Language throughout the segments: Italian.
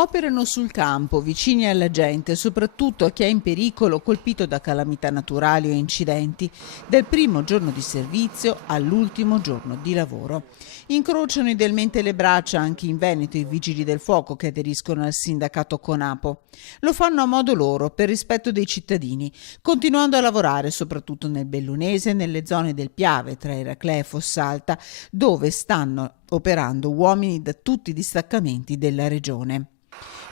Operano sul campo, vicini alla gente, soprattutto a chi è in pericolo colpito da calamità naturali o incidenti, dal primo giorno di servizio all'ultimo giorno di lavoro. Incrociano idealmente le braccia anche in Veneto i vigili del fuoco che aderiscono al sindacato Conapo. Lo fanno a modo loro, per rispetto dei cittadini, continuando a lavorare soprattutto nel Bellunese e nelle zone del Piave, tra Eraclea e Fossalta, dove stanno operando uomini da tutti i distaccamenti della regione.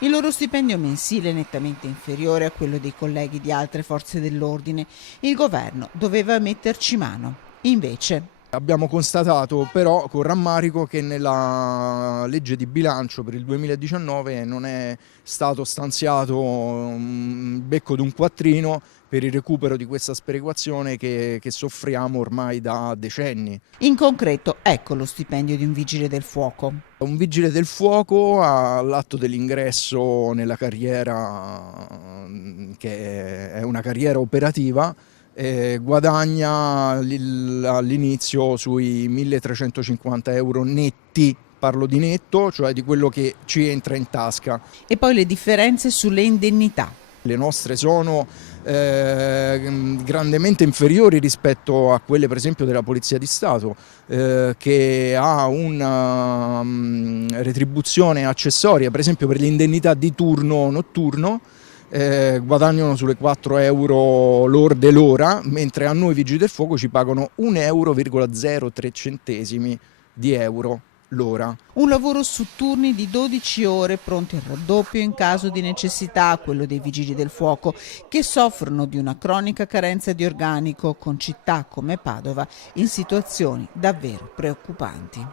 Il loro stipendio mensile è nettamente inferiore a quello dei colleghi di altre forze dell'ordine. Il governo doveva metterci mano. Invece, abbiamo constatato però con rammarico che nella legge di bilancio per il 2019 non è stato stanziato un becco d'un quattrino per il recupero di questa sperequazione che soffriamo ormai da decenni. in concreto, ecco lo stipendio di un vigile del fuoco. Un vigile del fuoco all'atto dell'ingresso nella carriera, che è una carriera operativa, guadagna all'inizio sui 1.350 euro netti, parlo di netto, cioè di quello che ci entra in tasca. E poi le differenze sulle indennità. Le nostre sono grandemente inferiori rispetto a quelle per esempio della Polizia di Stato, che ha una retribuzione accessoria, per esempio per l'indennità di turno notturno, guadagnano sulle 4 euro lorde l'ora, mentre a noi Vigili del Fuoco ci pagano 1,03 euro di euro l'ora. Un lavoro su turni di 12 ore pronti al raddoppio in caso di necessità, quello dei vigili del fuoco, che soffrono di una cronica carenza di organico con città come Padova in situazioni davvero preoccupanti.